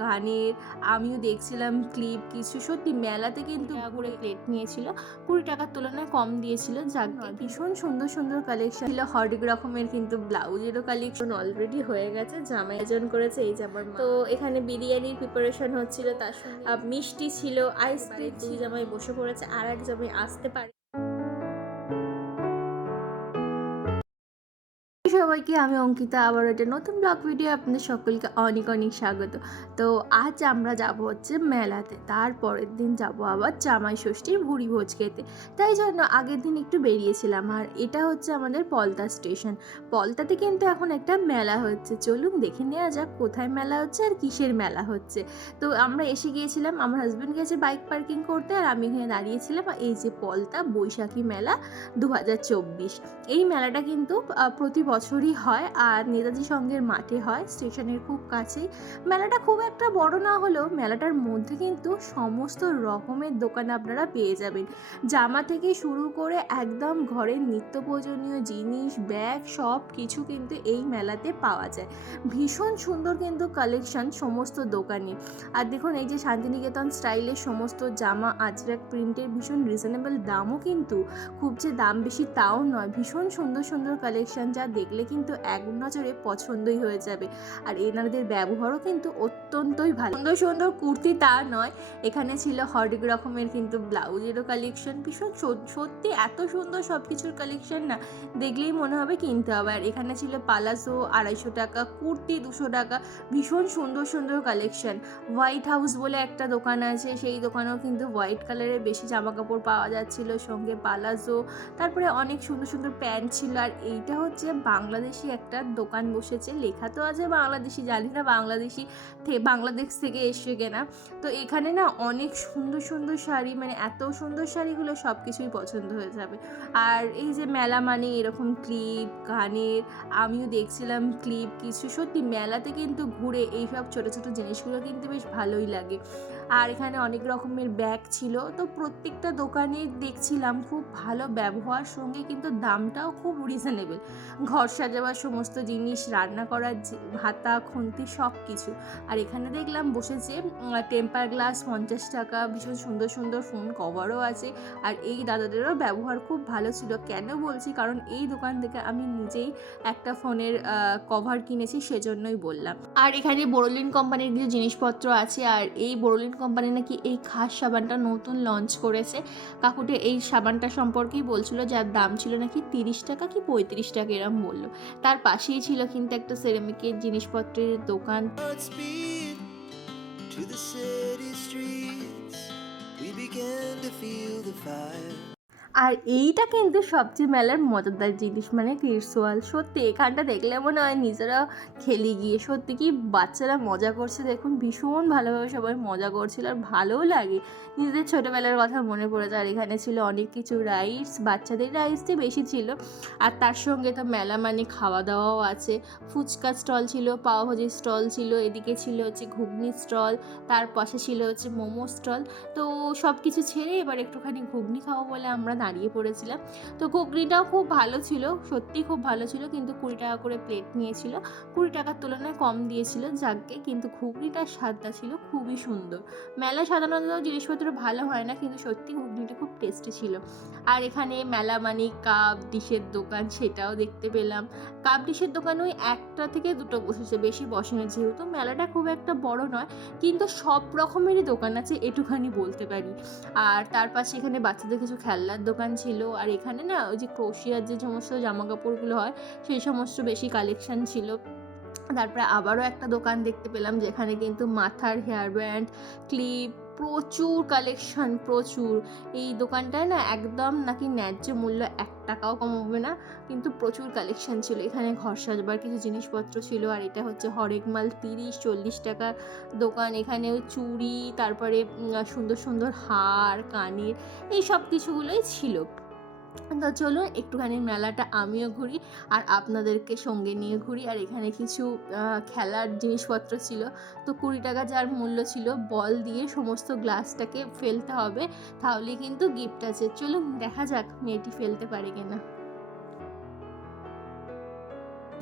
কানের, আমিও দেখছিলাম ক্লিপ কিছু। সত্যি মেলাতে কিন্তু করে প্লেট নিয়েছিল, 20 টাকার তুলনায় কম দিয়েছিল। যাক, ভীষণ সুন্দর সুন্দর কালেকশন ছিল। হরেক রকমের কিন্তু ব্লাউজেরও কালেকশন অলরেডি হয়ে গেছে। জামাই আয়োজন করেছে, এই যে আমার মা। তো এখানে বিরিয়ানির প্রিপারেশন হচ্ছিল, তার সঙ্গে মিষ্টি ছিল, আইসক্রিম। 2 জামাই বসে পড়েছে, আর এক জামাই আসতে পারে। সবাইকে, আমি অঙ্কিতা, আবার একটা নতুন ব্লগ ভিডিও আপনাদের সকলকে অনেক অনেক স্বাগত। তো আজ আমরা যাব হচ্ছে মেলাতে, তারপরের দিন যাব আবার জামাই ষষ্ঠীর ভুড়ি ভোজ খেতে। তাই জন্য আগের দিন একটু বেরিয়েছিলাম। আর এটা হচ্ছে আমাদের পলতা স্টেশন। পলতাতে কিন্তু এখন একটা মেলা হচ্ছে, চলুন দেখে নেওয়া যাক কোথায় মেলা হচ্ছে আর কিসের মেলা হচ্ছে। তো আমরা এসে গিয়েছিলাম, আমার হাজব্যান্ড গেছে বাইক পার্কিং করতে, আর আমি এখানে দাঁড়িয়েছিলাম। এই যে পলতা বৈশাখী মেলা 2024, এই মেলাটা কিন্তু প্রতি বছরই হয়, আর নেতাজি সঙ্ঘের মাঠে হয়, স্টেশনের খুব কাছেই। মেলাটা খুব একটা বড় না হলেও মেলাটার মধ্যে কিন্তু সমস্ত রকমের দোকান আপনারা পেয়ে যাবেন। জামা থেকে শুরু করে একদম ঘরের নিত্য প্রয়োজনীয় জিনিস, ব্যাগ, সব কিছু কিন্তু এই মেলাতে পাওয়া যায়। ভীষণ সুন্দর কিন্তু কালেকশন সমস্ত দোকানে। আর দেখুন, এই যে শান্তিনিকেতন স্টাইলের সমস্ত জামা, আজরাক প্রিন্টের, ভীষণ রিজনেবল দামও কিন্তু, খুব যে দাম বেশি তাও নয়। ভীষণ সুন্দর সুন্দর কালেকশন, যা দেখলে কিন্তু এক নজরে পছন্দই হয়ে যাবে। আর এনাদের ব্যবহারও কিন্তু অত্যন্তই ভালো। সুন্দর সুন্দর কুর্তি তা নয়, এখানে ছিল হরেক রকমের কিন্তু ব্লাউজেরও কালেকশন। ভীষণ সত্যি এত সুন্দর সব কিছুর কালেকশন না, দেখলেই মনে হবে কিনতে হবে। আর এখানে ছিল পালাজো 250 টাকা, কুর্তি 200 টাকা। ভীষণ সুন্দর সুন্দর কালেকশন। হোয়াইট হাউস বলে একটা দোকান আছে, সেই দোকানেও কিন্তু হোয়াইট কালারের বেশি জামা কাপড় পাওয়া যাচ্ছিল, সঙ্গে পালাজো, তারপরে অনেক সুন্দর সুন্দর প্যান্ট ছিল। আর এইটা হচ্ছে বাংলাদেশি একটা দোকান বসেছে, লেখা তো আছে বাংলাদেশি, জানি না বাংলাদেশ থেকে এসে কেনা। তো এখানে না অনেক সুন্দর সুন্দর শাড়ি, মানে এত সুন্দর শাড়িগুলো সব কিছুই পছন্দ হয়ে যাবে। আর এই যে মেলা মানে এরকম ক্লিপ, কানের, আমিও দেখছিলাম ক্লিপ কিছু। সত্যি মেলাতে কিন্তু ঘুরে এইসব ছোটো ছোটো জিনিসগুলো কিন্তু বেশ ভালোই লাগে। আর এখানে অনেক রকমের ব্যাগ ছিল, তো প্রত্যেকটা দোকানে দেখছিলাম খুব ভালো ব্যবহার, সঙ্গে কিন্তু দামটাও খুব রিজনেবল। ঘর সাজাবার সমস্ত জিনিস, রান্না করার হাতা খুন্তি সব কিছু। আর এখানে দেখলাম বসেছে টেম্পার গ্লাস 50 টাকা, ভীষণ সুন্দর সুন্দর ফোন কভারও আছে। আর এই দাদাদেরও ব্যবহার খুব ভালো ছিল। কেন বলছি, কারণ এই দোকান থেকে আমি নিজেই একটা ফোনের কভার কিনেছি, সেজন্যই বললাম। আর এখানে বোরোলিন কোম্পানির কিছু জিনিসপত্র আছে। আর এই বোরোলিন কোম্পানি নাকি এই খাস সাবানটা নতুন লঞ্চ করেছে। কাকুটে এই সাবানটা সম্পর্কেই বলছিল, যার দাম ছিল নাকি 30 টাকা কি 35 টাকা এরম বললো। তার পাশেই ছিল কিন্তু একটা সেরামিকের জিনিসপত্রের দোকান। To the city streets, we began to feel the fire. আর এইটা কিন্তু সবচেয়ে মেলার মজাদার জিনিস, মানে তিরসোয়াল। সত্যি এখানটা দেখলে মনে হয় নিজেরা খেলি গিয়ে। সত্যি কি বাচ্চারা মজা করছে দেখুন, ভীষণ ভালোভাবে সবাই মজা করছিল, আর ভালোও লাগে, নিজেদের ছোটোবেলার কথা মনে পড়ে যায়। আর এখানে ছিল অনেক কিছু রাইডস, বাচ্চাদের রাইডসই বেশি ছিল। আর তার সঙ্গে তো মেলা মানে খাওয়া দাওয়াও আছে। ফুচকা স্টল ছিল, পাওভাজির স্টল ছিল, এদিকে ছিল হচ্ছে ঘুগনি স্টল, তার পাশে ছিল হচ্ছে মোমো স্টল। তো সব কিছু ছেড়ে এবার একটুখানি ঘুগনি খাবো বলে আমরা দাঁড়িয়ে পড়েছিলাম। তো ঘুগনিটাও খুব ভালো ছিল, সত্যিই খুব ভালো ছিল, কিন্তু 20 টাকা করে প্লেট নিয়েছিল, 20 টাকার তুলনায় কম দিয়েছিল। যাকগে, কিন্তু ঘুগনিটার স্বাদটা ছিল খুবই সুন্দর। মেলায় সাধারণত জিনিসপত্র ভালো হয় না, কিন্তু সত্যি ঘুগনিটা খুব টেস্টি ছিল। আর এখানে মেলা মানে কাপ ডিশের দোকান, সেটাও দেখতে পেলাম। কাপ ডিশের দোকান ওই 1টা থেকে 2টো বসেছে, বেশি বসেনি, যেহেতু মেলাটা খুব একটা বড় নয়। কিন্তু সব রকমেরই দোকান আছে, এটুখানি বলতে পারি। আর তার পাশে এখানে বাচ্চাদের কিছু খেলনার দোকান ছিল। আর এখানে না ওই যে ক্রোশিয়ার যে সমস্ত জামা কাপড়গুলো হয়, সেই সমস্ত বেশি কালেকশান ছিল। তারপরে আবারও একটা দোকান দেখতে পেলাম, যেখানে কিন্তু মাথার হেয়ার ব্যান্ড, ক্লিপ, প্রচুর কালেকশন, প্রচুর। এই দোকানটায় না একদম নাকি ন্যায্য মূল্য 1 টাকাও কমাবে না, কিন্তু প্রচুর কালেকশন ছিল। এখানে ঘর সাজবার কিছু জিনিসপত্র ছিল। আর এটা হচ্ছে হরেক মাল 30-40 টাকার দোকান। এখানেও চুড়ি, তারপরে সুন্দর সুন্দর হার, কানের, এই সব কিছুগুলোই ছিল। তো চলুন একটুখানি মেলাটা আমিও ঘুরি, আর আপনাদেরকে সঙ্গে নিয়ে ঘুরি। আর এখানে কিছু খেলার জিনিসপত্র ছিল। তো 20 টাকা যার মূল্য ছিল, বল দিয়ে সমস্ত গ্লাসটাকে ফেলতে হবে, তাহলেই কিন্তু গিফট আছে। চলুন দেখা যাক মেয়েটি ফেলতে পারে কিনা।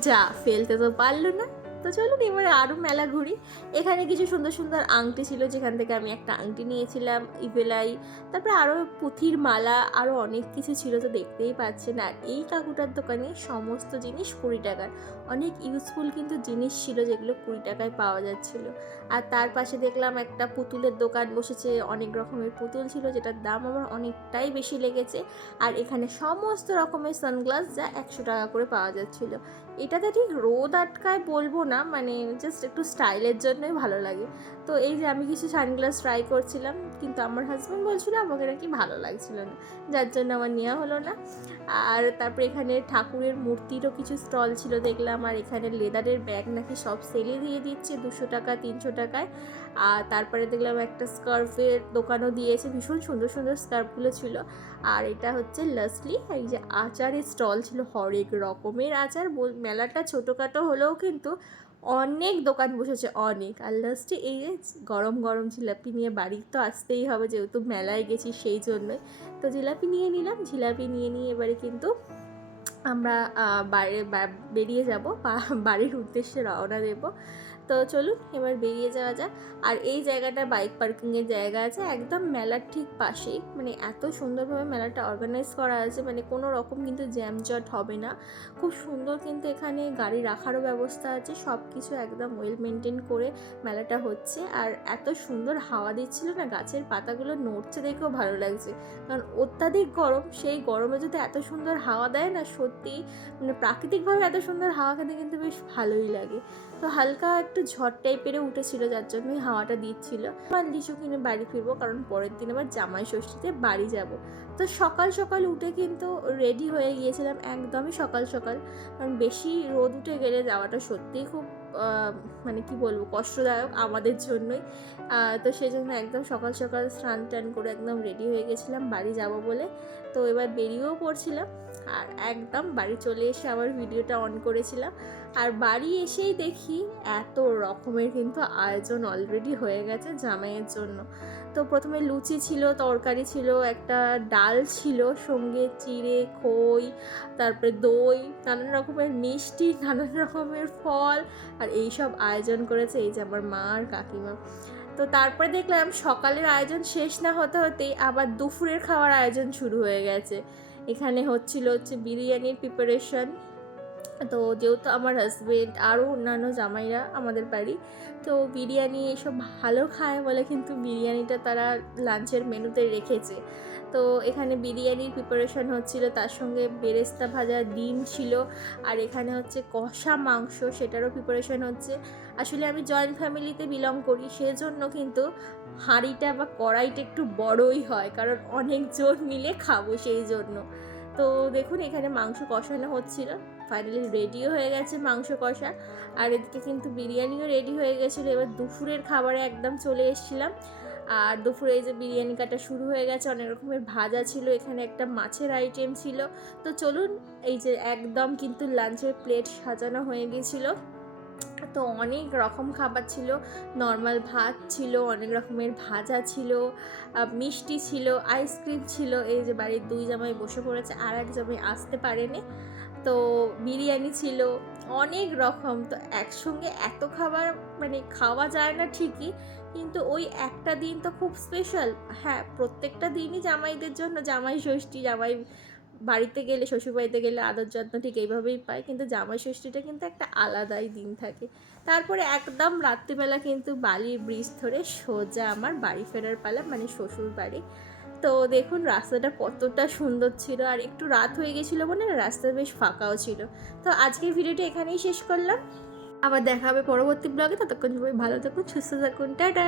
যা, ফেলতে তো পারলো না। তো চলুন এবারে আরও মেলা ঘুরি। এখানে কিছু সুন্দর সুন্দর আংটি ছিল, যেখান থেকে আমি একটা আংটি নিয়েছিলাম, ইভেলাই, তারপরে আরও পুঁথির মালা, আরও অনেক কিছু ছিল, তো দেখতেই পাচ্ছেন। আর এই কাকুটার দোকানে সমস্ত জিনিস 20 টাকার, অনেক ইউজফুল কিন্তু জিনিস ছিল যেগুলো 20 টাকায় পাওয়া যাচ্ছিলো। আর তার পাশে দেখলাম একটা পুতুলের দোকান বসেছে, অনেক রকমের পুতুল ছিল, যেটার দাম আমার অনেকটাই বেশি লেগেছে। আর এখানে সমস্ত রকমের সানগ্লাস যা 100 টাকা করে পাওয়া যাচ্ছিলো। এটাতে ঠিক রোদ আটকায় বলবো না, মানে জাস্ট একটু স্টাইলের জন্যই ভালো লাগে। তো এই যে আমি কিছু সানগ্লাস ট্রাই করছিলাম, কিন্তু আমার হাজব্যান্ড বলছিল আমাকে নাকি ভালো লাগছিল না, যার জন্য আমার নেওয়া হলো না। আর তারপরে এখানে ঠাকুরের মূর্তিরও কিছু স্টল ছিল দেখলাম। আর এখানে লেদারের ব্যাগ নাকি সব সেলে দিয়ে দিচ্ছে 200 টাকা 300 টাকায়। আর তারপরে দেখলাম একটা স্কার্ফের দোকানও দিয়েছে, ভীষণ সুন্দর সুন্দর স্কার্ফগুলো ছিল। আর এটা হচ্ছে লাস্টলি এই যে আচারের স্টল ছিল, হরেক রকমের আচার। মেলাটা ছোটোখাটো হলেও কিন্তু অনেক দোকান বসেছে, অনেক। আর লাস্টে এই যে গরম গরম জিলাপি নিয়ে বাড়ি তো আসতেই হবে, যেহেতু মেলায় গেছি সেই জন্যই। তো জিলাপি নিয়ে নিলাম, জিলাপি নিয়ে নিয়ে এবারে কিন্তু আমরা বাইরে বেরিয়ে যাব, বাড়ির উদ্দেশ্যে রওনা দেব। তো চলুন এবার বেরিয়ে যাওয়া যাক। আর এই জায়গাটা বাইক পার্কিংয়ের জায়গা আছে একদম মেলার ঠিক পাশেই, মানে এত সুন্দরভাবে মেলাটা অর্গানাইজ করা আছে, মানে কোনো রকম কিন্তু জ্যামজট হবে না। খুব সুন্দর কিন্তু এখানে গাড়ি রাখারও ব্যবস্থা আছে, সব কিছু একদম ওয়েল মেনটেন করে মেলাটা হচ্ছে। আর এত সুন্দর হাওয়া দিচ্ছিল না, গাছের পাতাগুলো নড়ছে দেখেও ভালো লাগছে, কারণ অত্যাধিক গরম, সেই গরমে যদি এত সুন্দর হাওয়া দেয় না, সত্যি মানে প্রাকৃতিকভাবে এত সুন্দর হাওয়া খেতে কিন্তু বেশ ভালোই লাগে। তো হালকা একটু ঝড় টাইপেরও উঠেছিল, যার জন্যই হাওয়াটা দিচ্ছিল। আমার লিচু কিনে বাড়ি ফিরবো, কারণ পরের দিন আবার জামাই ষষ্ঠীতে বাড়ি যাব। তো সকাল সকাল উঠে কিন্তু রেডি হয়ে গিয়েছিলাম, একদমই সকাল সকাল, কারণ বেশি রোদ উঠে গেলে যাওয়াটা সত্যিই খুব মানে কি বলবো কষ্টদায়ক আমাদের জন্যই। তো সেই জন্য একদম সকাল সকাল স্নান টান করে একদম রেডি হয়ে গেছিলাম বাড়ি যাব বলে। তো এবার বেরিয়েও পড়ছিলাম, আর একদম বাড়ি চলে এসে আবার ভিডিওটা অন করেছিলাম। আর বাড়ি এসেই দেখি এত রকমের কিন্তু আয়োজন অলরেডি হয়ে গেছে জামাইয়ের জন্য। তো প্রথমে লুচি ছিল, তরকারি ছিল, একটা ডাল ছিল, সঙ্গে চিড়ে, খই, তারপরে দই, নানান রকমের মিষ্টি, নানান রকমের ফল, আর এইসব আয়োজন করেছে এই যে আমার মা আর কাকিমা। তো তারপরে দেখলাম সকালের আয়োজন শেষ না হতে হতেই আবার দুপুরের খাওয়ার আয়োজন শুরু হয়ে গেছে। এখানে হচ্ছে বিরিয়ানির প্রিপারেশন। তো যেহেতু আমার হাজবেন্ড আরও অন্যান্য জামাইরা আমাদের বাড়ি, তো বিরিয়ানি এসব ভালো খায় বলে কিন্তু বিরিয়ানিটা তারা লাঞ্চের মেনুতে রেখেছে। তো এখানে বিরিয়ানির প্রিপারেশন হচ্ছিল, তার সঙ্গে বেরেস্তা ভাজা ডিম ছিল, আর এখানে হচ্ছে কষা মাংস, সেটারও প্রিপারেশন হচ্ছে। আসলে আমি জয়েন্ট ফ্যামিলিতে বিলং করি, সেজন্য কিন্তু হাঁড়িটা বা কড়াইটা একটু বড়ই হয়, কারণ অনেকজন মিলে খাবো সেই জন্য। তো দেখুন এখানে মাংস কষানো হচ্ছিল, ফাইনালি রেডিও হয়ে গেছে মাংস কষা। আর এদিকে কিন্তু বিরিয়ানিও রেডি হয়ে গেছিলো। এবার দুপুরের খাবারে একদম চলে এসেছিলাম। আর দুপুরে এই যে বিরিয়ানি কাটা শুরু হয়ে গেছে, অনেক রকমের ভাজা ছিল, এখানে একটা মাছের আইটেম ছিল। তো চলুন এই যে একদম কিন্তু লাঞ্চের প্লেট সাজানো হয়ে গেছিলো। তো অনেক রকম খাবার ছিল, নর্মাল ভাত ছিল, অনেক রকমের ভাজা ছিল, মিষ্টি ছিল, আইসক্রিম ছিল। এই যে বাড়ির 2 জামাই বসে পড়েছে, আর এক জামাই আসতে পারেনি। তো বিরিয়ানি ছিল, অনেক রকম। তো একসঙ্গে এত খাবার মানে খাওয়া যায় না ঠিকই, কিন্তু ওই একটা দিন তো খুব স্পেশাল। হ্যাঁ, প্রত্যেকটা দিনই জামাইদের জন্য জামাই ষষ্ঠী, জামাই বাড়িতে গেলে, শ্বশুরবাড়িতে গেলে আদর যত্ন ঠিক এইভাবেই পায়, কিন্তু জামাই ষষ্ঠীটা কিন্তু একটা আলাদাই দিন থাকে। তারপরে একদম রাত্রিবেলা কিন্তু বালির ব্রিজ ধরে সোজা আমার বাড়ি ফেরার পালা, মানে শ্বশুর বাড়ি। তো দেখুন রাস্তাটা কতটা সুন্দর ছিল, আর একটু রাত হয়ে গেছিলো বলে না রাস্তা বেশ ফাঁকাও ছিল। তো আজকের ভিডিওটা এখানেই শেষ করলাম, আবার দেখা হবে পরবর্তী ব্লগে। ততক্ষণ সবাই ভালো থাকুন, সুস্থ থাকুন, টাটা।